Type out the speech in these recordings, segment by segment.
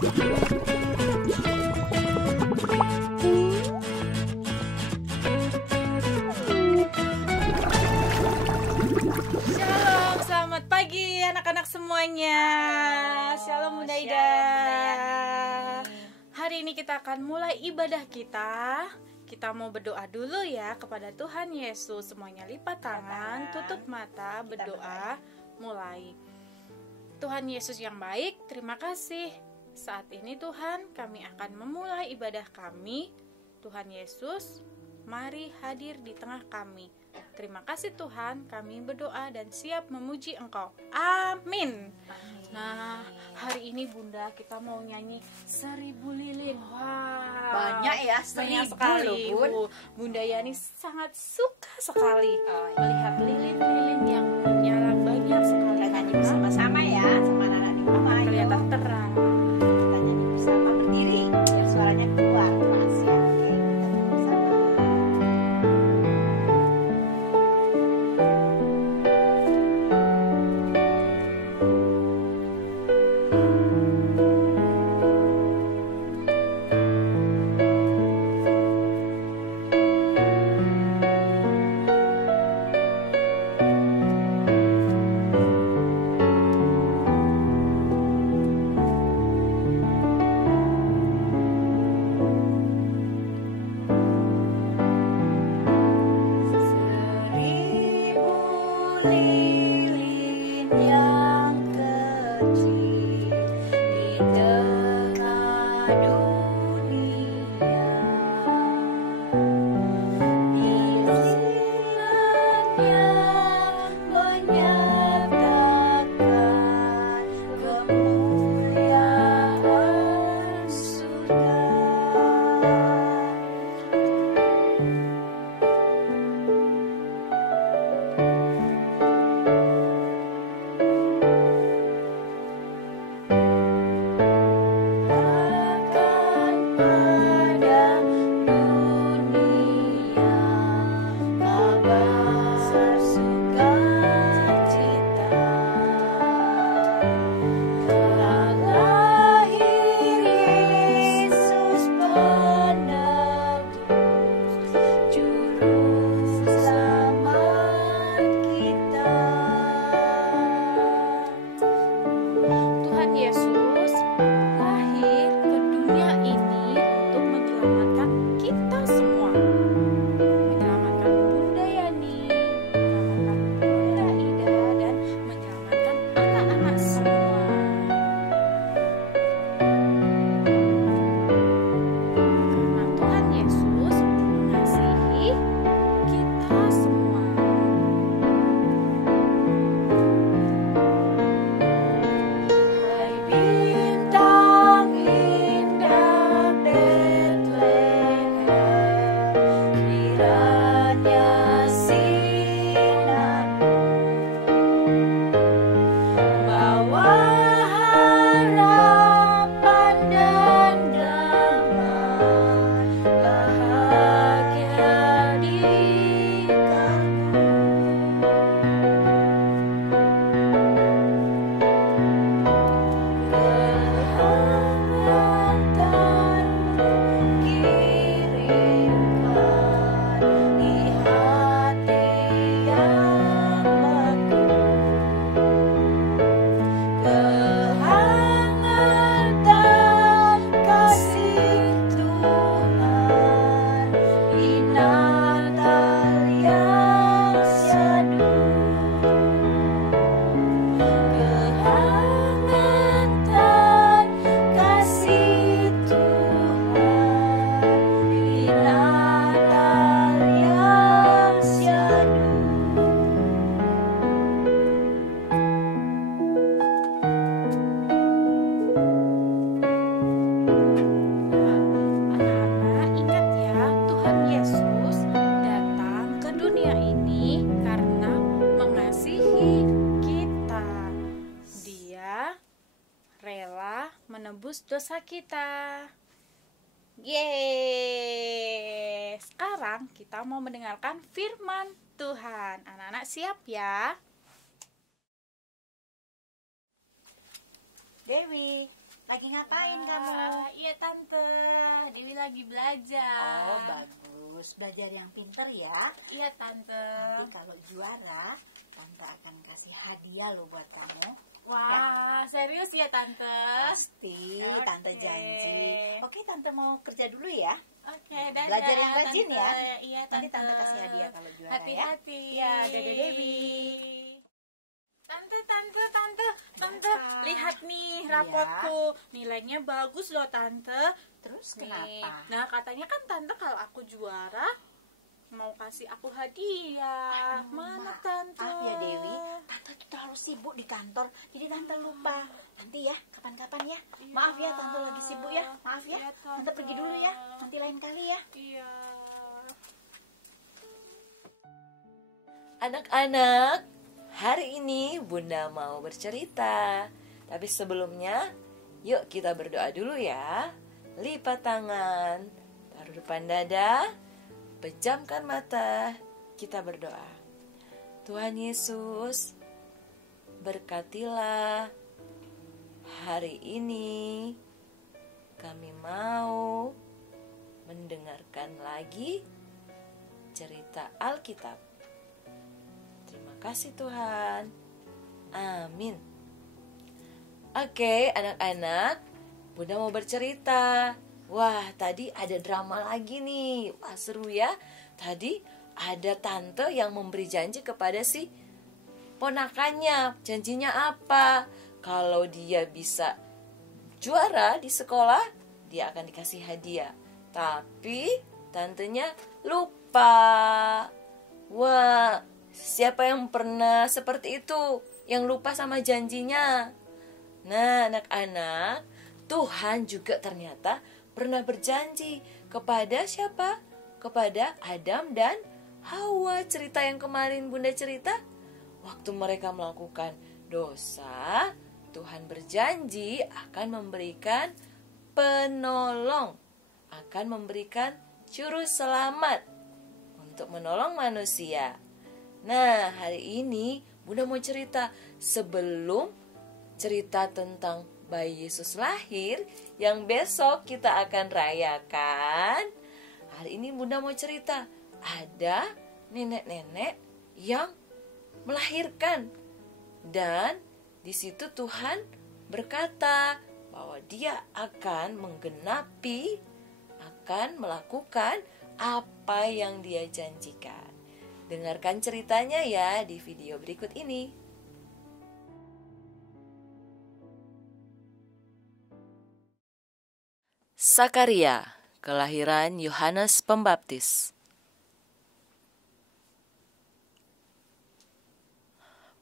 Shalom, selamat pagi anak-anak semuanya. Shalom Bunda Ida. Hari ini kita akan mulai ibadah kita. Kita mau berdoa dulu ya kepada Tuhan Yesus. Semuanya lipat tangan, tutup mata, berdoa, mulai. Tuhan Yesus yang baik, terima kasih. Saat ini Tuhan, kami akan memulai ibadah kami. Tuhan Yesus, mari hadir di tengah kami. Terima kasih Tuhan, kami berdoa dan siap memuji Engkau. Amin. Nah, hari ini Bunda kita mau nyanyi 1000 lilin. Wah, banyak ya, 1000 banyak sekali. loh, Bun. Bunda Yani sangat suka sekali melihat lilin-lilin yang menyala banyak sekali. Kita nyanyi bersama-sama ya, sama anak-anak di rumah. Kelihatan terang. Kita nyanyi bersama, berdiri biar suaranya keluar, Mas ya. Oke, kita nyanyi bersama. Lilin yang kecil di tengah dunia, izinannya menyatakan kemuliaan surga. Tuhan Yesus lahir ke dunia ini untuk menyelamatkan kita semua, menyelamatkan Bunda Yani, menyelamatkan Bunda Ida, dan menyelamatkan anak-anak semua. Karena Tuhan Yesus mengasihi kita semua. Hai bintang indah Bethlehem, kiranya sinarmu bawa harapan dan damai, bahagia di kalbu. Kehangatan kirimkan di hati yang beku. Kehangatan kasih Tuhan di Natal yang syahdu. Kehangatan kasih Tuhan di Natal yang syahdu. Anak-anak ingat ya, Tuhan Yesus datang ke dunia ini karena mengasihi kita. Dia rela menebus dosa kita. Yeay! Sekarang kita mau mendengarkan firman Tuhan. Anak-anak siap ya? Dewi, Lagi ngapain kamu? Iya Tante, Dewi lagi belajar. Oh bagus, belajar yang pinter ya. Iya Tante. Nanti kalau juara, Tante akan kasih hadiah loh buat kamu. Wah, serius ya Tante? Pasti, Oke. Tante janji. Oke, Tante mau kerja dulu ya. Oke, dadah. Belajar yang rajin Tante. ya. Iya Nanti Tante. Tante kasih hadiah kalau juara Hati-hati. ya. Iya, dadah Dewi. Tante, lihat nih rapotku. Nilainya bagus loh Tante. Terus Nih. kenapa? Nah, katanya kan Tante kalau aku juara mau kasih aku hadiah. Mana Tante? Maaf ya Dewi, Tante tuh terlalu sibuk di kantor, jadi Tante lupa. Nanti ya, kapan-kapan ya. Iya. Maaf ya, Tante lagi sibuk ya. Maaf ya. Iya, Tante pergi dulu ya. Nanti lain kali ya. Iya. Anak-anak, hari ini Bunda mau bercerita. Tapi sebelumnya, yuk kita berdoa dulu ya. Lipat tangan, taruh depan dada, pejamkan mata, kita berdoa. Tuhan Yesus, berkatilah hari ini. Kami mau mendengarkan lagi cerita Alkitab. Terima kasih Tuhan. Amin. Oke, anak-anak, Bunda mau bercerita. Wah, tadi ada drama lagi nih. Wah, seru ya. Tadi ada tante yang memberi janji kepada si ponakannya. Janjinya apa? Kalau dia bisa juara di sekolah, dia akan dikasih hadiah. Tapi tantenya lupa. Wah, siapa yang pernah seperti itu? Yang lupa sama janjinya? Nah, anak-anak, Tuhan juga ternyata pernah berjanji kepada siapa? Kepada Adam dan Hawa. Cerita yang kemarin Bunda cerita, waktu mereka melakukan dosa, Tuhan berjanji akan memberikan penolong, akan memberikan juru selamat untuk menolong manusia. Nah, hari ini Bunda mau cerita sebelum cerita tentang bayi Yesus lahir yang besok kita akan rayakan. Hari ini Bunda mau cerita ada nenek-nenek yang melahirkan, dan di situ Tuhan berkata bahwa Dia akan menggenapi, akan melakukan apa yang Dia janjikan. Dengarkan ceritanya ya di video berikut ini. Sakaria, kelahiran Yohanes Pembaptis.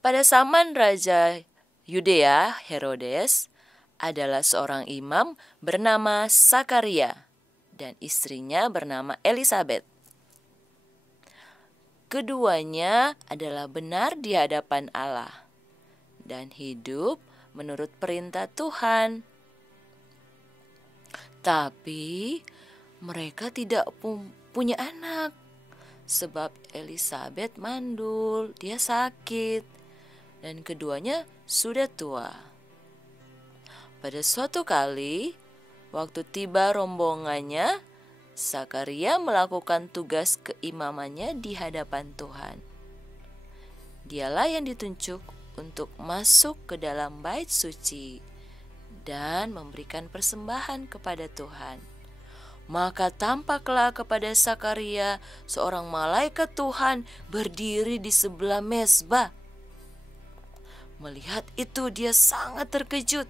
Pada zaman Raja Yudea Herodes adalah seorang imam bernama Sakaria dan istrinya bernama Elisabet. Keduanya adalah benar di hadapan Allah dan hidup menurut perintah Tuhan. Tapi mereka tidak punya anak sebab Elisabet mandul, dia sakit, dan keduanya sudah tua. Pada suatu kali, waktu tiba rombongannya, Sakaria melakukan tugas keimamannya di hadapan Tuhan. Dialah yang ditunjuk untuk masuk ke dalam bait suci dan memberikan persembahan kepada Tuhan. Maka tampaklah kepada Sakaria seorang malaikat Tuhan berdiri di sebelah mezbah. Melihat itu dia sangat terkejut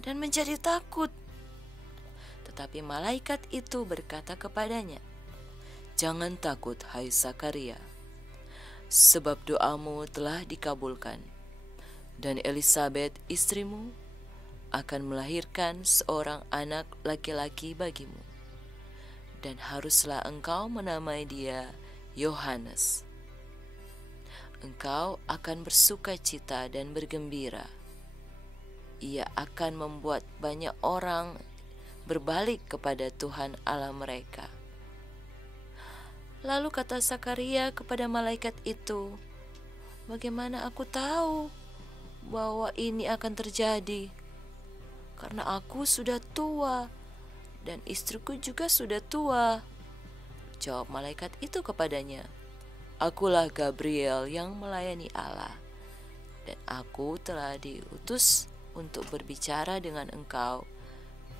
dan menjadi takut. Tetapi malaikat itu berkata kepadanya, "Jangan takut, hai Sakaria, sebab doamu telah dikabulkan, dan Elisabet istrimu akan melahirkan seorang anak laki-laki bagimu, dan haruslah engkau menamai dia Yohanes. Engkau akan bersuka cita dan bergembira. Ia akan membuat banyak orang berbalik kepada Tuhan Allah mereka." Lalu kata Sakaria kepada malaikat itu, "Bagaimana aku tahu bahwa ini akan terjadi? karena aku sudah tua dan istriku juga sudah tua." Jawab malaikat itu kepadanya, "Akulah Gabriel yang melayani Allah, dan aku telah diutus untuk berbicara dengan engkau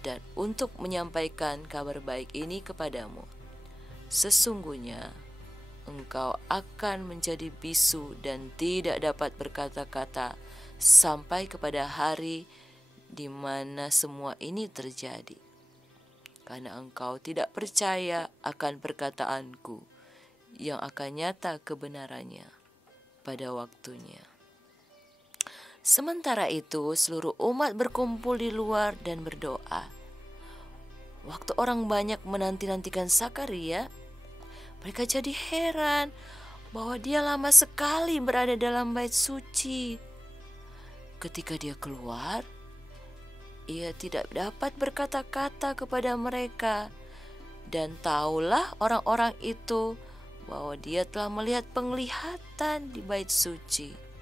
dan untuk menyampaikan kabar baik ini kepadamu. Sesungguhnya engkau akan menjadi bisu dan tidak dapat berkata-kata sampai kepada hari di mana semua ini terjadi, karena engkau tidak percaya akan perkataanku yang akan nyata kebenarannya pada waktunya." Sementara itu, seluruh umat berkumpul di luar dan berdoa. Waktu orang banyak menanti-nantikan Zakaria, mereka jadi heran bahwa dia lama sekali berada dalam bait suci. Ketika dia keluar, ia tidak dapat berkata-kata kepada mereka, dan tahulah orang-orang itu bahwa dia telah melihat penglihatan di bait suci.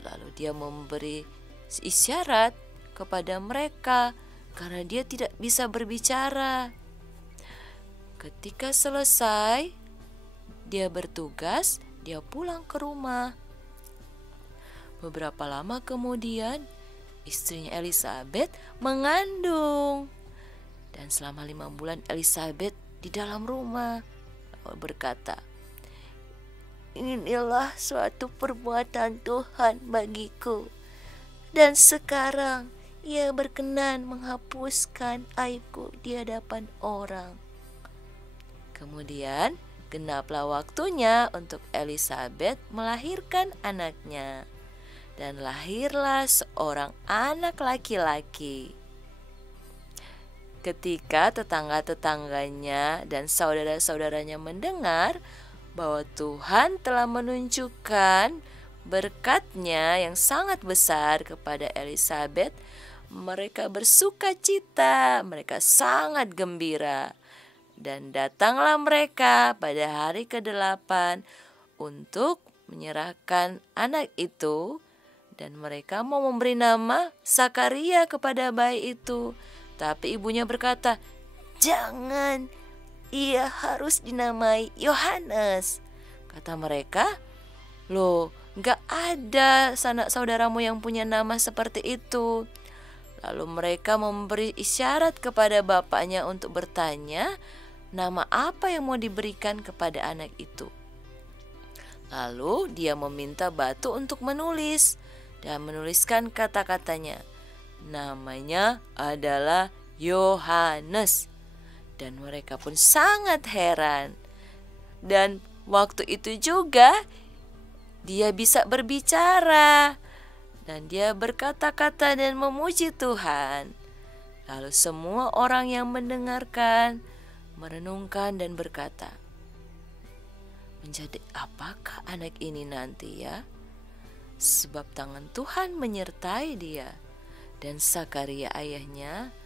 Lalu dia memberi isyarat kepada mereka karena dia tidak bisa berbicara. Ketika selesai dia bertugas, dia pulang ke rumah. Beberapa lama kemudian istrinya Elizabeth mengandung, dan selama 5 bulan Elizabeth di dalam rumah. Lalu berkata, "Inilah suatu perbuatan Tuhan bagiku, dan sekarang Ia berkenan menghapuskan aibku di hadapan orang." Kemudian genaplah waktunya untuk Elizabeth melahirkan anaknya, dan lahirlah seorang anak laki-laki. Ketika tetangga-tetangganya dan saudara-saudaranya mendengar bahwa Tuhan telah menunjukkan berkat-Nya yang sangat besar kepada Elizabeth, mereka bersuka cita, mereka sangat gembira. Dan datanglah mereka pada hari ke-8 untuk menyerahkan anak itu, dan mereka mau memberi nama Zakaria kepada bayi itu. Tapi ibunya berkata, "Jangan, ia harus dinamai Yohanes." Kata mereka, "Loh, gak ada sanak saudaramu yang punya nama seperti itu." Lalu mereka memberi isyarat kepada bapaknya untuk bertanya nama apa yang mau diberikan kepada anak itu. Lalu dia meminta batu untuk menulis dan menuliskan kata-katanya. Namanya adalah Yohanes. Dan mereka pun sangat heran. Dan waktu itu juga dia bisa berbicara. Dan dia berkata-kata dan memuji Tuhan. Lalu semua orang yang mendengarkan merenungkan dan berkata, "Menjadi apakah anak ini nanti ya? Sebab tangan Tuhan menyertai dia." Dan Zakaria ayahnya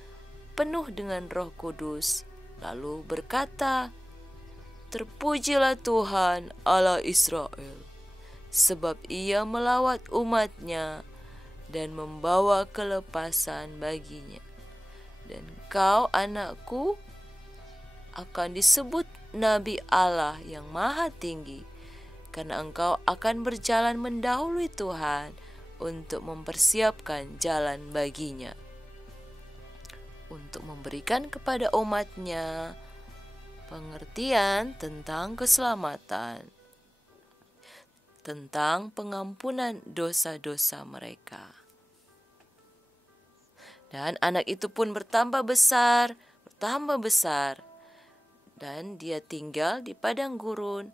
penuh dengan Roh Kudus, lalu berkata, "Terpujilah Tuhan Allah Israel, sebab Ia melawat umat-Nya dan membawa kelepasan baginya. Dan kau, anakku, akan disebut Nabi Allah yang Maha Tinggi, karena engkau akan berjalan mendahului Tuhan untuk mempersiapkan jalan baginya, untuk memberikan kepada umat-Nya pengertian tentang keselamatan, tentang pengampunan dosa-dosa mereka." Dan anak itu pun bertambah besar, dan dia tinggal di padang gurun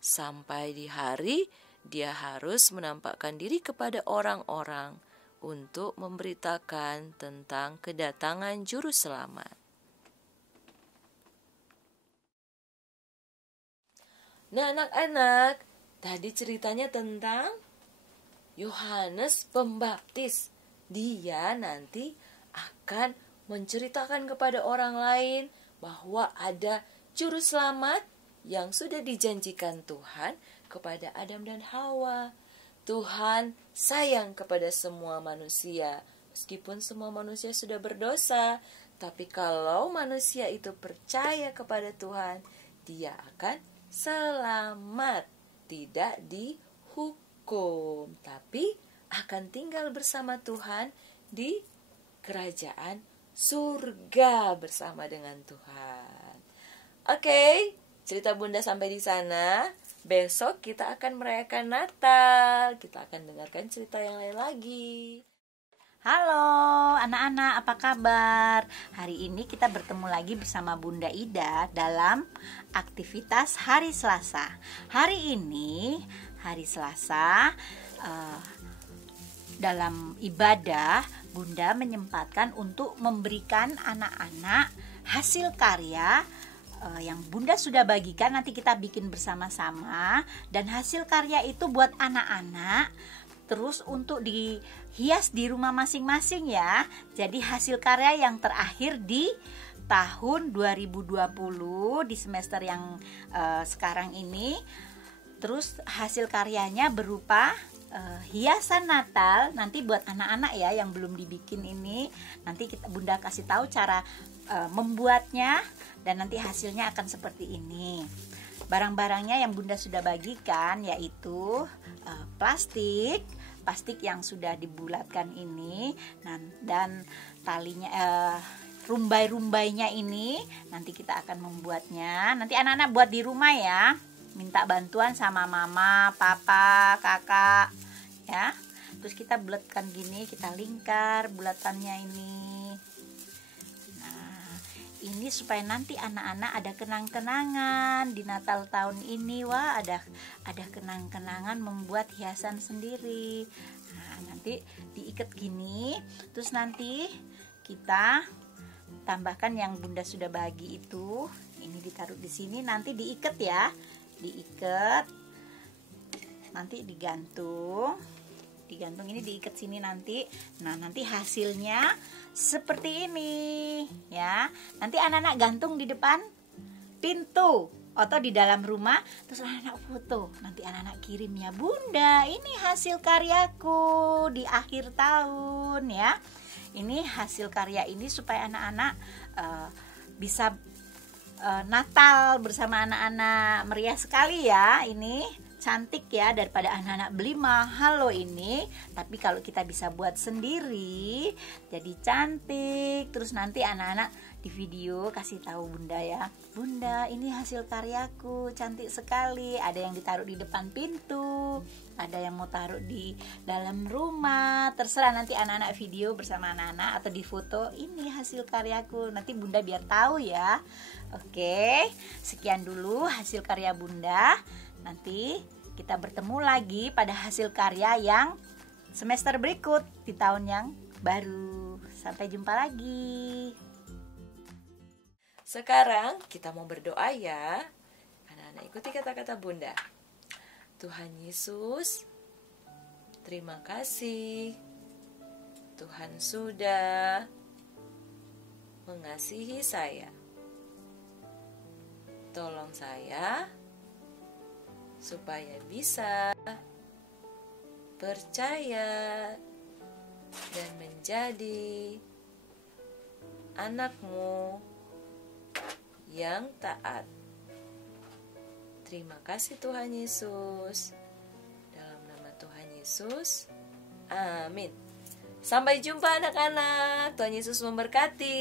sampai di hari dia harus menampakkan diri kepada orang-orang untuk memberitakan tentang kedatangan Juru Selamat. Nah, anak-anak, tadi ceritanya tentang Yohanes Pembaptis. Dia nanti akan menceritakan kepada orang lain bahwa ada Juru Selamat yang sudah dijanjikan Tuhan kepada Adam dan Hawa. Tuhan sayang kepada semua manusia, Meskipun semua manusia sudah berdosa, tapi kalau manusia itu percaya kepada Tuhan, dia akan selamat, tidak dihukum, tapi akan tinggal bersama Tuhan di kerajaan surga bersama dengan Tuhan. Oke, cerita Bunda sampai di sana. Besok kita akan merayakan Natal. Kita akan dengarkan cerita yang lain lagi. Halo anak-anak, apa kabar? Hari ini kita bertemu lagi bersama Bunda Ida dalam aktivitas hari Selasa. Hari ini, hari Selasa, dalam ibadah, Bunda menyempatkan untuk memberikan anak-anak hasil karya yang Bunda sudah bagikan. Nanti kita bikin bersama-sama, dan hasil karya itu buat anak-anak terus untuk dihias di rumah masing-masing ya. Jadi hasil karya yang terakhir di tahun 2020 di semester yang sekarang ini. Terus hasil karyanya berupa hiasan Natal. Nanti buat anak-anak ya yang belum dibikin ini, nanti Bunda kasih tahu cara membuatnya, dan nanti hasilnya akan seperti ini. Barang-barangnya yang Bunda sudah bagikan yaitu plastik yang sudah dibulatkan ini, dan talinya, rumbai-rumbainya ini nanti kita akan membuatnya. Nanti anak-anak buat di rumah ya, minta bantuan sama mama, papa, kakak ya. Terus kita bulatkan gini, kita lingkar bulatannya ini. Ini supaya nanti anak-anak ada kenang-kenangan di Natal tahun ini. Wah, ada kenang-kenangan membuat hiasan sendiri. Nah, nanti diikat gini, terus nanti kita tambahkan yang Bunda sudah bagi itu. Ini ditaruh di sini, nanti diikat ya. Diikat. Nanti digantung ini, diikat sini nanti. Nah, nanti hasilnya seperti ini ya. Nanti anak-anak gantung di depan pintu atau di dalam rumah, terus anak-anak foto. Nanti anak-anak kirim ya, Bunda, ini hasil karyaku di akhir tahun ya. Ini hasil karya ini supaya anak-anak bisa Natal bersama anak-anak. Meriah sekali ya, ini cantik ya, daripada anak-anak beli mahal loh ini. Tapi kalau kita bisa buat sendiri jadi cantik. Terus nanti anak-anak di video kasih tahu Bunda ya, Bunda ini hasil karyaku, cantik sekali. Ada yang ditaruh di depan pintu, ada yang mau taruh di dalam rumah, terserah. Nanti anak-anak video bersama anak-anak atau di foto, ini hasil karyaku. Nanti Bunda biar tahu ya. Oke, sekian dulu hasil karya Bunda. Nanti kita bertemu lagi pada hasil karya yang semester berikut di tahun yang baru. Sampai jumpa lagi. Sekarang kita mau berdoa ya. Anak-anak ikuti kata-kata Bunda. Tuhan Yesus, terima kasih. Tuhan sudah mengasihi saya. Tolong saya supaya bisa percaya dan menjadi anak-Mu yang taat. Terima kasih Tuhan Yesus. Dalam nama Tuhan Yesus, amin. Sampai jumpa anak-anak. Tuhan Yesus memberkati.